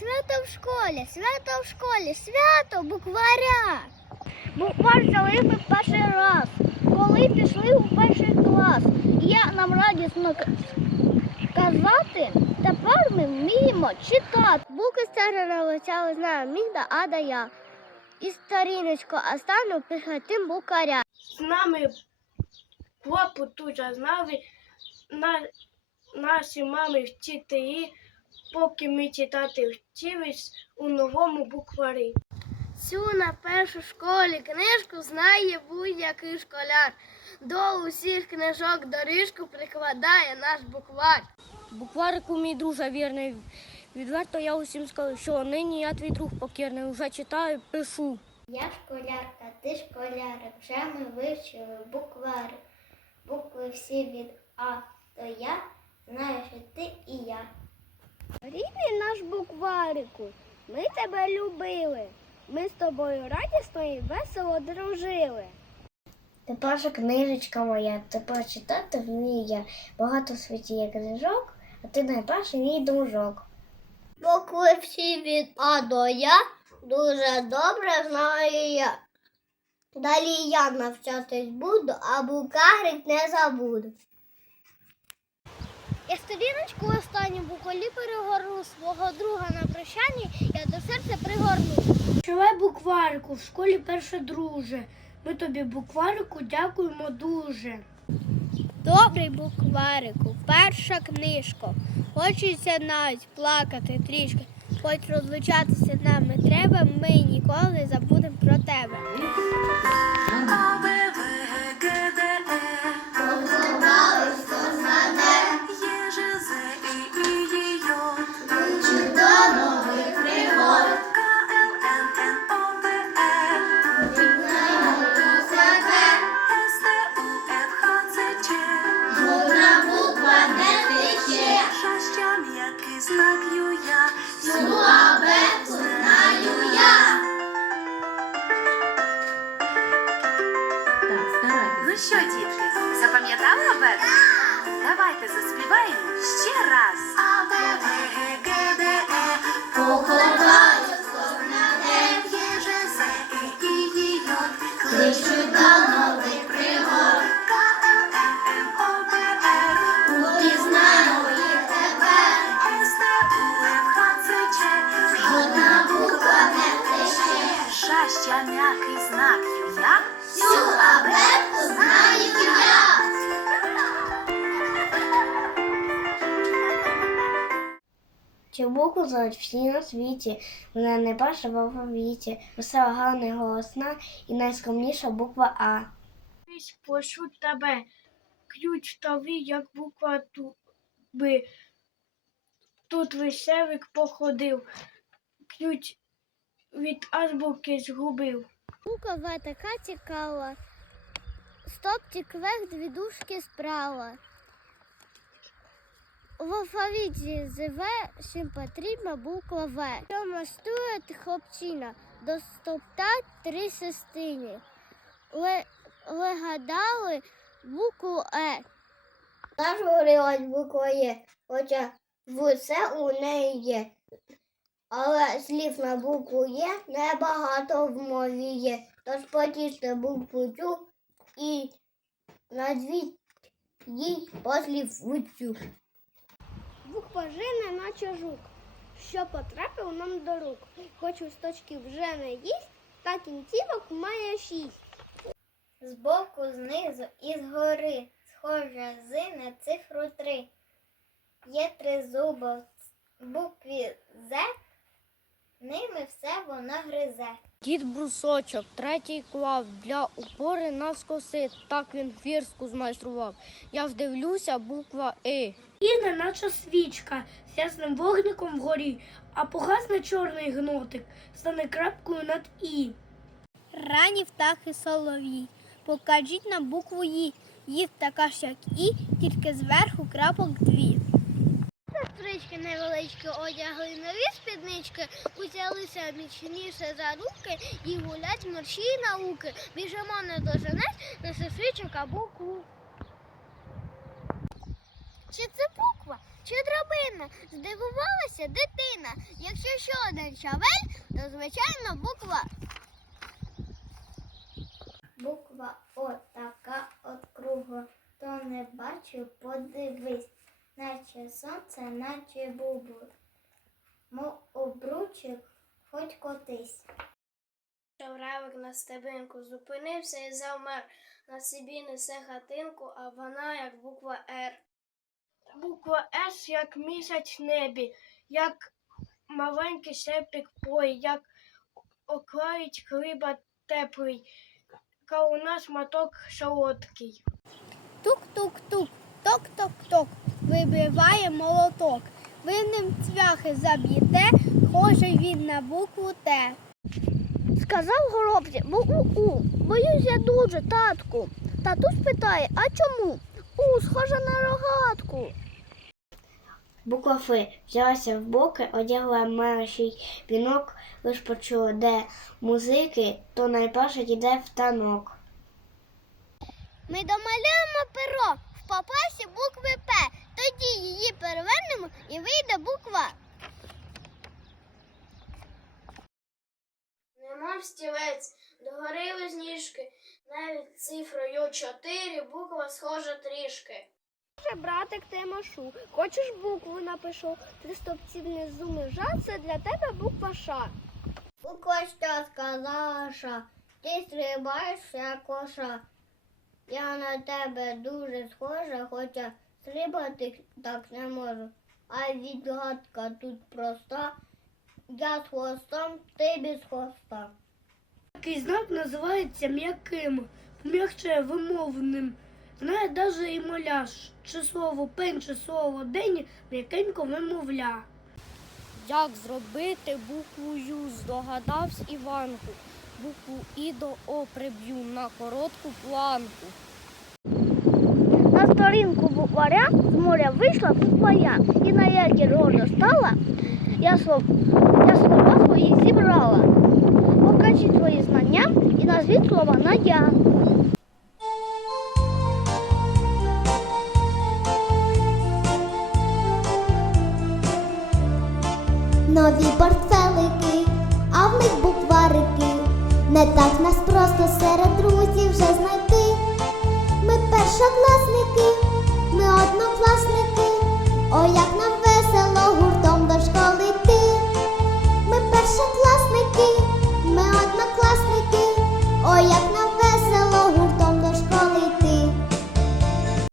свято в школі, свято в школі, свято букваря. Буквар взяли ми перший раз, коли пішли у перший клас. Як нам радісно к- сказати, тепер ми вміємо читати. Букви старе навчали знаємо міг да а да я. І старіночко, а стану піхотим букаря. З нами папу тут знали на, наші мами вчителі, поки ми читати вчились у новому букварі. Цю на першу школі книжку знає будь-який школяр. До усіх книжок доріжку прикладає наш буквар. Букварику, мій друже вірний, відверто я усім скажу, що нині я твій друг покірний, уже читаю, пишу. Я школярка, ти школярик, вже ми вивчили буквари. Букви всі від А до Я, знаю, що ти і я. Рідний наш букварику, ми тебе любили. Ми з тобою радісно і весело дружили. Ти перша книжечка моя, тепер читати вміє. Багато в світі є книжок, а ти найперший мій дружок. Букви всі від А до Я дуже добре знаю я. Далі я навчатись буду, а букарик не забуду. Я сторіночку останню буквалі перегорну свого друга на прощанні, я до серця пригорну. Чувай букварику, в школі перше друже. Ми тобі букварику дякуємо дуже. Добрий букварику, перша книжка. Хочеться навіть плакати трішки. Хоч розлучатися нам не треба, ми ніколи забудемо про тебе. Щастя, м'який знак я, всю абетку знаю я. Ну що, дітки, запам'ятали абетку? Давайте заспіваємо ще раз. А, Щастя, м'який знак я. Всю абетку знаю я. Цю букву знають всі на світі. Вона найперша в алфавіті, весела, гарна і голосна і найскромніша буква А. Прошу тебе, ключ тобі, як буква туби. Тут веселик походив, ключ від азбуки згубив. Буква така цікава. Стопчик вверх, дві дужки справа. В алфавіті ЗВ всім потрібна буква В. Що мастує хлопчина, до стопта три сестині. Ви, вигадали букву Е. Теж говорилась буква Є, хоча в це у неї є. Але слів на букву Є небагато в мові є. Тож потіште букву цю і назвіть їй послів цю. Буква Ж не наче жук, що потрапив нам до рук. Хоч листочків вже не їсть, та кінцівок має шість. Збоку, знизу і згори, схоже з на цифру три. Є три зуби в букві З, ними все вона гризе. Дід брусочок, третій клав, для упори навскоси, так він фірску змайстрував. Я вдивлюся, буква И. І не наче свічка з ясним вогником вгорі, а погасне чорний гнотик, стане крапкою над І. Рані птахи солові. Покажіть нам букву І. Є така ж, як І, тільки зверху крапок дві. Невеличкі одягли нові спіднички, узялися міцніше за руки і гулять мерщі науки. Біжимо не доженеш на сестричок а букву. Чи це буква, чи драбина? Здивувалася дитина. Якщо ще один щавель, то звичайно буква. Буква О така от кругла. То не бачу, подивись, наче сонце, наче бубур. Мов обручик, хоч котись. Жавравик на стебинку зупинився і завмер. На собі несе хатинку, а вона як буква Р. Буква С як місяць в небі, як маленький серпик пой, як оклають хліба теплий, кауна шматок солодкий. Тук-тук-тук, ток-ток-ток, вибиває молоток. Ви ним цвяхи заб'єте, схоже він на букву Т. Сказав горобці, букву У. Боюсь я дуже, татку. Татусь питає, а чому? У, схожа на рогатку. Буква Ф взялася в боки, одягла мерщій вінок, лиш почула, де музики, то найперше йде в танок. Ми домалюємо перо в папасі букви П. Тоді її перевернемо і вийде буква. Нема стілець, догорили зніжки, навіть цифрою 4 буква схожа трішки. Каже братик Тимошу, хочеш букву напишу? Три стопці внизу межа, це для тебе буква Ш. Буква що сказала ша. Ти стрибаєш як коша. Я на тебе дуже схожа, хоча стрибати так не можу. А відгадка тут проста. Я з хвостом, ти без хвоста. Такий знак називається м'яким, м'якче вимовним. Знає даже і моляш, чи слово пень, чи слово день м'якенько вимовля. Як зробити букву Ю, здогадався Іванку. Букву І до О приб'ю на коротку планку. На сторінку букваря з моря вийшла буква Я. І на яркі рожа стала. Я, слов... я слова свої зібрала. Покажіть свої знання і назвіть слова на я. Нові портфелики, Не так нас просто серед друзів вже знайти. Ми першокласники.